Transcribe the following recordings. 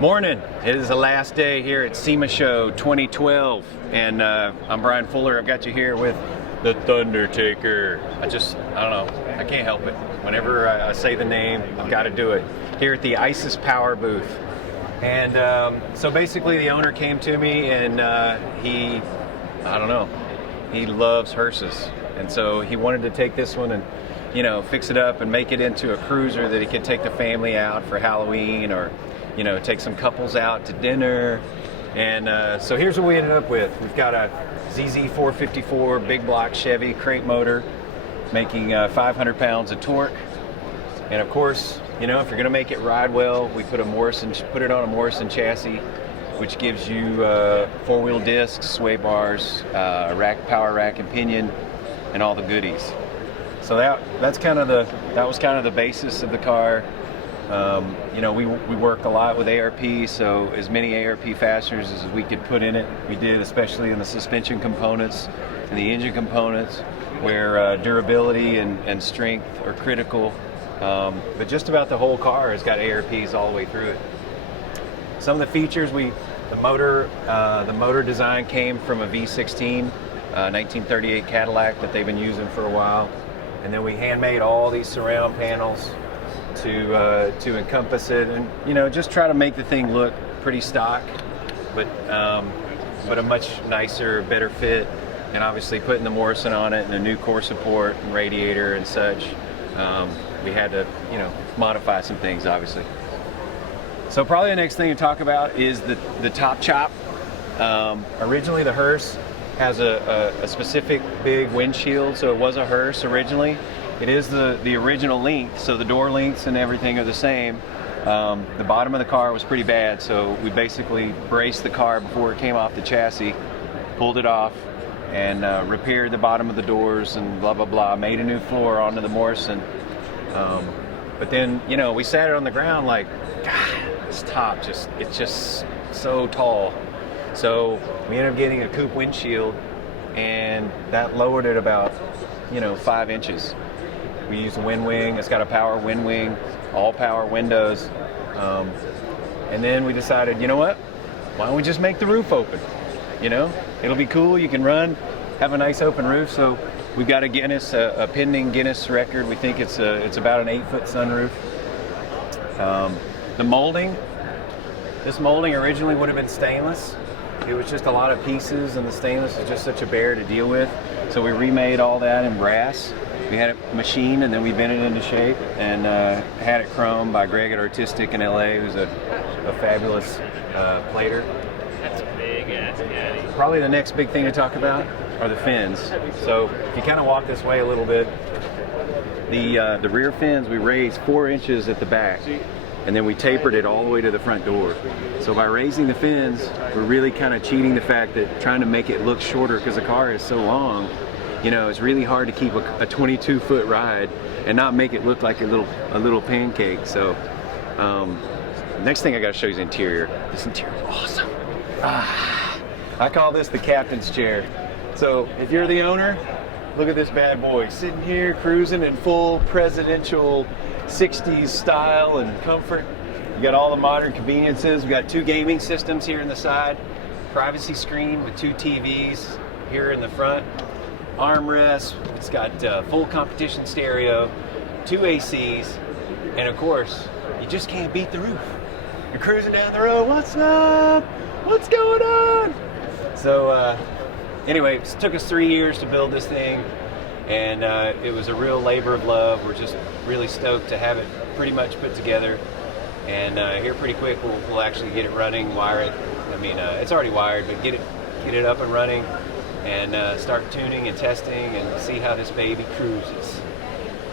Morning. It is the last day here at SEMA Show 2012, and I'm Bryan Fuller. I've got you here with the Thundertaker. I don't know. I can't help it. Whenever I say the name, I've got to do it. Here at the ISIS Power booth. And so basically the owner came to me and he loves Hearses. And so he wanted to take this one and, fix it up and make it into a cruiser that he could take the family out for Halloween, or take some couples out to dinner. And so here's what we ended up with. We've got a ZZ 454 big block Chevy crate motor making 500 pounds of torque. And of course, if you're going to make it ride well, we put it on a Morrison chassis, which gives you four-wheel discs, sway bars, power rack and pinion, and all the goodies. So that was kind of the basis of the car. We work a lot with ARP, so as many ARP fasteners as we could put in it, we did, especially in the suspension components and the engine components, where durability and strength are critical. But just about the whole car has got ARPs all the way through it. Some of the features, the motor design came from a V16 1938 Cadillac that they've been using for a while, and then we handmade all these surround panels to encompass it, and just try to make the thing look pretty stock, but a much nicer, better fit. And obviously putting the Morrison on it and a new core support and radiator and such, we had to modify some things, obviously. So probably the next thing to talk about is the top chop. Originally the Hearse has a specific big windshield, so it was a Hearse originally. It is the original length, so the door lengths and everything are the same. The bottom of the car was pretty bad, so we basically braced the car before it came off the chassis, pulled it off, and repaired the bottom of the doors and blah, blah, blah, made a new floor onto the Morrison. But then, we sat it on the ground like, God, this top, it's just so tall. So we ended up getting a coupe windshield, and that lowered it about, 5 inches. We used a wind wing. It's got a power wind wing, all power windows. And then we decided, you know what? Why don't we just make the roof open? It'll be cool. You can run, have a nice open roof. So we've got a pending Guinness record. We think it's about an 8-foot sunroof. The molding, this molding originally would have been stainless. It was just a lot of pieces, and the stainless is just such a bear to deal with. So we remade all that in brass. We had it machined, and then we bent it into shape, and had it chromed by Greg at Artistic in LA, who's a fabulous plater. That's big ass caddy. Probably the next big thing to talk about are the fins. So if you kind of walk this way a little bit, the rear fins we raised 4 inches at the back, and then we tapered it all the way to the front door. So by raising the fins, we're really kind of cheating the fact that trying to make it look shorter, because the car is so long, it's really hard to keep a 22-foot ride and not make it look like a little pancake. So next thing I got to show you is the interior. This interior is awesome. I call this the captain's chair. So if you're the owner, look at this bad boy sitting here cruising in full presidential 60s style and comfort. We got all the modern conveniences. We got 2 gaming systems here in the side, privacy screen with 2 TVs here in the front, armrest. It's got full competition stereo, 2 ACs, and of course, you just can't beat the roof. You're cruising down the road. What's up? What's going on? So anyway, it took us 3 years to build this thing, and it was a real labor of love. We're just really stoked to have it pretty much put together, and here pretty quick we'll actually get it running, wire it. It's already wired, but get it up and running, and start tuning and testing and see how this baby cruises.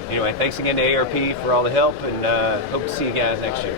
Anyway, thanks again to ARP for all the help, and hope to see you guys next year.